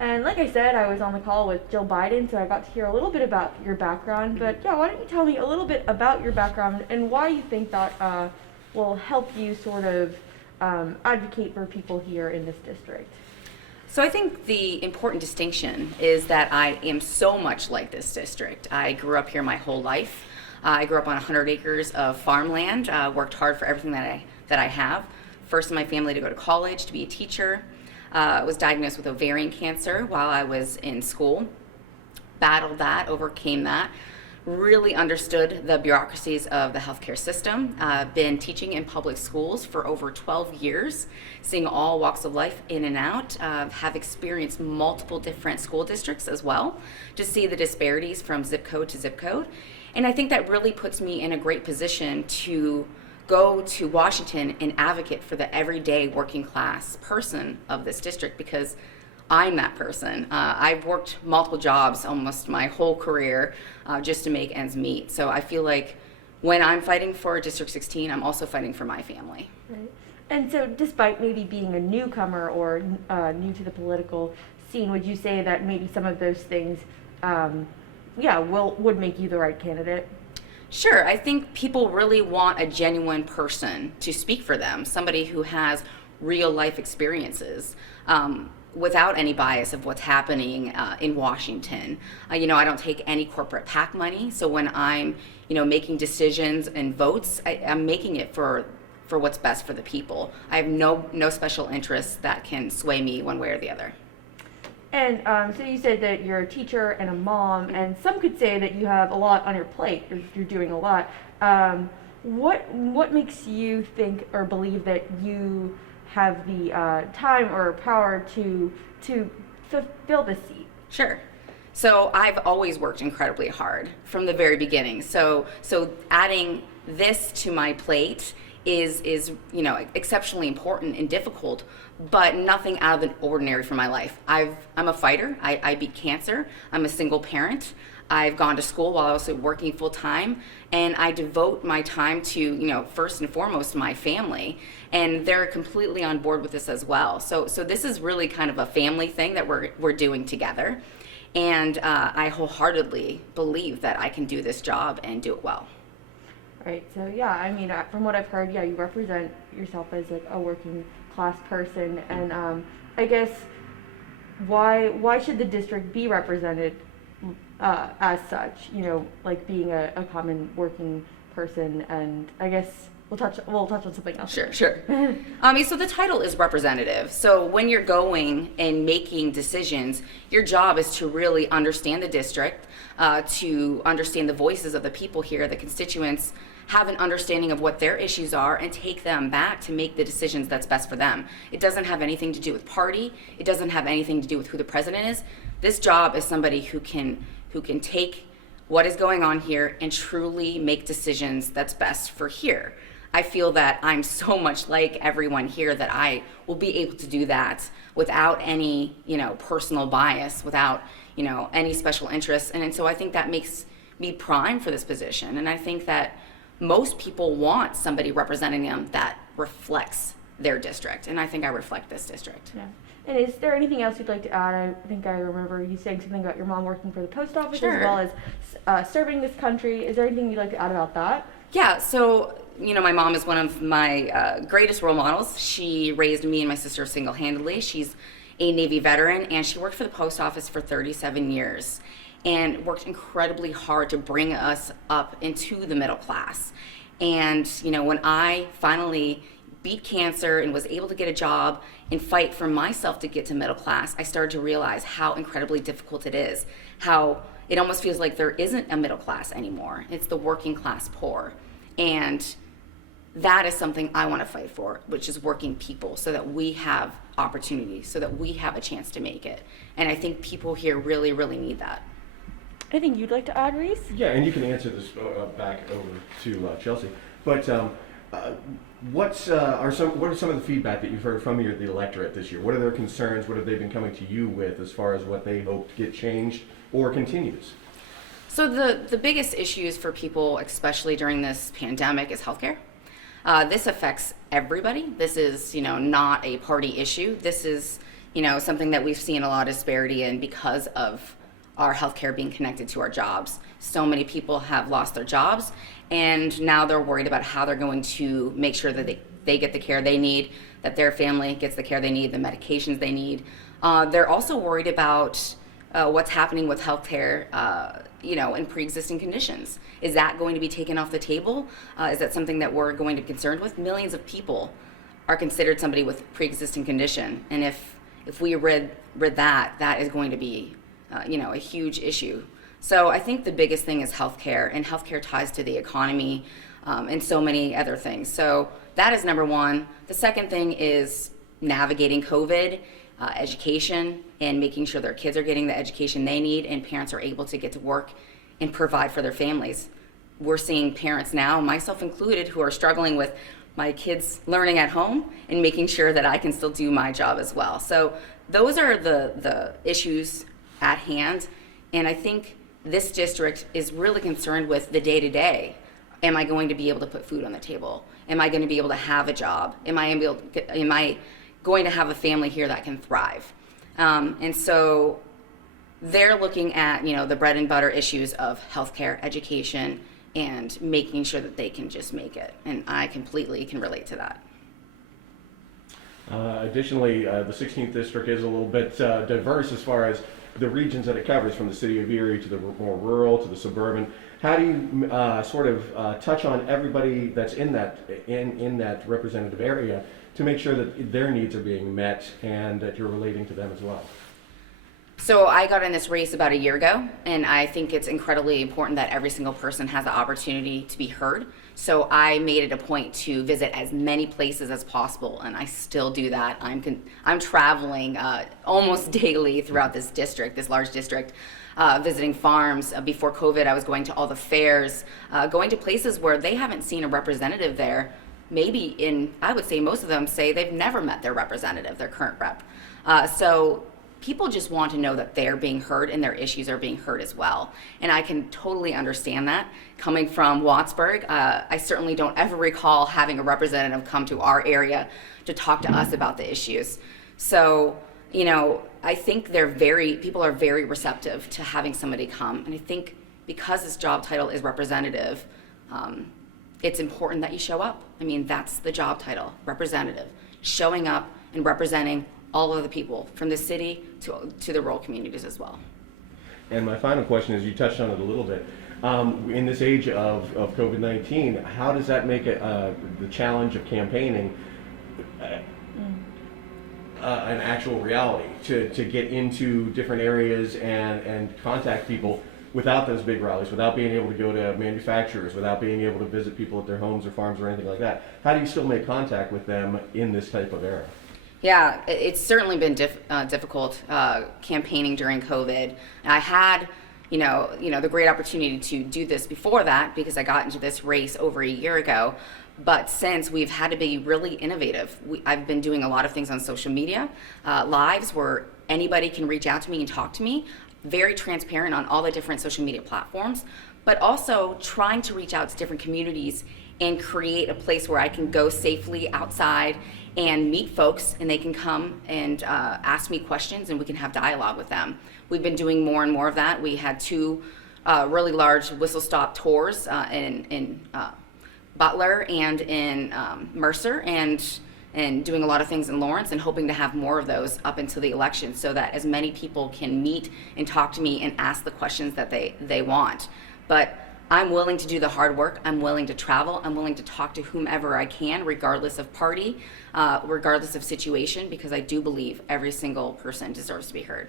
And like I said, I was on the call with Jill Biden, so I got to hear a little bit about your background. But yeah, why don't you tell me a little bit about your background and why you think that will help you sort of advocate for people here in this district? So I think the important distinction is that I am so much like this district. I grew up here my whole life. I grew up on 100 acres of farmland, worked hard for everything that I have. First in my family to go to college, to be a teacher. Was diagnosed with ovarian cancer while I was in school. Battled that, overcame that. Really understood the bureaucracies of the healthcare system. Been teaching in public schools for over 12 years, seeing all walks of life in and out. Have experienced multiple different school districts as well, to see the disparities from zip code to zip code. And I think that really puts me in a great position to go to Washington and advocate for the everyday working class person of this district, because I'm that person. I've worked multiple jobs almost my whole career just to make ends meet. So I feel like when I'm fighting for District 16, I'm also fighting for my family. Right. And so despite maybe being a newcomer or new to the political scene, would you say that maybe some of those things would make you the right candidate? Sure. I think people really want a genuine person to speak for them, somebody who has real life experiences without any bias of what's happening in Washington. I don't take any corporate PAC money, so when I'm making decisions and votes, I'm making it for what's best for the people. I have no special interests that can sway me one way or the other. And so you said that you're a teacher and a mom, and some could say that you have a lot on your plate. You're doing a lot. What makes you think or believe that you have the time or power to fulfill this seat? Sure. So I've always worked incredibly hard from the very beginning. So adding this to my plate is exceptionally important and difficult, but nothing out of the ordinary for my life. I'm a fighter. I beat cancer. I'm a single parent. I've gone to school while also working full time, and I devote my time to, first and foremost, my family, and they're completely on board with this as well. So this is really kind of a family thing that we're doing together, and I wholeheartedly believe that I can do this job and do it well. Right. So yeah, I mean, from what I've heard, you represent yourself as like a working class person, and I guess why should the district be represented as such? Like being a common working person, and I guess we'll touch on something else. Sure. So the title is representative. So when you're going and making decisions, your job is to really understand the district, to understand the voices of the people here, the constituents, have an understanding of what their issues are, and take them back to make the decisions that's best for them. It doesn't have anything to do with party. It doesn't have anything to do with who the president is. This job is somebody who can take what is going on here and truly make decisions that's best for here. I feel that I'm so much like everyone here that I will be able to do that without any, personal bias, without, any special interests. And so I think that makes me prime for this position. And I think that most people want somebody representing them that reflects their district. And I think I reflect this district. Yeah. And is there anything else you'd like to add? I think I remember you saying something about your mom working for the post office. Sure. As well as serving this country. Is there anything you'd like to add about that? Yeah, so, my mom is one of my greatest role models. She raised me and my sister single-handedly. She's a Navy veteran, and she worked for the post office for 37 years and worked incredibly hard to bring us up into the middle class. And, when I finally beat cancer and was able to get a job and fight for myself to get to middle class, I started to realize how incredibly difficult it is, how it almost feels like there isn't a middle class anymore. It's the working class poor. And that is something I want to fight for, which is working people, so that we have opportunities, so that we have a chance to make it. And I think people here really, really need that. Anything you'd like to add, Reese? Yeah, and you can answer this back over to Chelsea. But what are some of the feedback that you've heard from the electorate this year? What are their concerns? What have they been coming to you with as far as what they hope to get changed or continues? So the biggest issues for people, especially during this pandemic, is healthcare. This affects everybody. This is, not a party issue. This is, something that we've seen a lot of disparity in because of our healthcare being connected to our jobs. So many people have lost their jobs, and now they're worried about how they're going to make sure that they get the care they need, that their family gets the care they need, the medications they need. They're also worried about what's happening with healthcare, in pre-existing conditions. Is that going to be taken off the table? Is that something that we're going to be concerned with? Millions of people are considered somebody with pre-existing condition, and if we rid that is going to be, a huge issue. So I think the biggest thing is healthcare, and healthcare ties to the economy and so many other things. So that is number one. The second thing is navigating COVID, education, and making sure their kids are getting the education they need and parents are able to get to work and provide for their families. We're seeing parents now, myself included, who are struggling with my kids learning at home and making sure that I can still do my job as well. So those are the issues at hand, and I think this district is really concerned with the day-to-day. Am I going to be able to put food on the table? Am I going to be able to have a job? Am I going to have a family here that can thrive? And so they're looking at, the bread and butter issues of healthcare, education, and making sure that they can just make it. And I completely can relate to that. Additionally, the 16th district is a little bit diverse as far as the regions that it covers, from the city of Erie to the more rural to the suburban. How do you touch on everybody that's in that representative area to make sure that their needs are being met and that you're relating to them as well? So I got in this race about a year ago, and I think it's incredibly important that every single person has the opportunity to be heard. So I made it a point to visit as many places as possible, and I still do that. I'm traveling almost daily throughout this district, this large district, visiting farms. Before COVID, I was going to all the fairs, going to places where they haven't seen a representative there. I would say most of them say they've never met their representative, their current rep. So people just want to know that they're being heard and their issues are being heard as well. And I can totally understand that. Coming from Wattsburg, I certainly don't ever recall having a representative come to our area to talk to us about the issues. So, I think people are very receptive to having somebody come. And I think because this job title is representative, it's important that you show up. That's the job title, representative. Showing up and representing all of the people from the city to the rural communities as well. And my final question is, you touched on it a little bit. In this age of COVID-19, how does that make the challenge of campaigning an actual reality, to get into different areas and contact people without those big rallies, without being able to go to manufacturers, without being able to visit people at their homes or farms or anything like that? How do you still make contact with them in this type of era? Yeah, it's certainly been difficult campaigning during COVID. I had, the great opportunity to do this before that because I got into this race over a year ago. But since, we've had to be really innovative. I've been doing a lot of things on social media, lives where anybody can reach out to me and talk to me. Very transparent on all the different social media platforms, but also trying to reach out to different communities and create a place where I can go safely outside and meet folks, and they can come and ask me questions and we can have dialogue with them. We've been doing more and more of that. We had two really large whistle-stop tours in Butler and in Mercer, and doing a lot of things in Lawrence, and hoping to have more of those up until the election so that as many people can meet and talk to me and ask the questions that they want. But I'm willing to do the hard work. I'm willing to travel. I'm willing to talk to whomever I can, regardless of party, regardless of situation, because I do believe every single person deserves to be heard.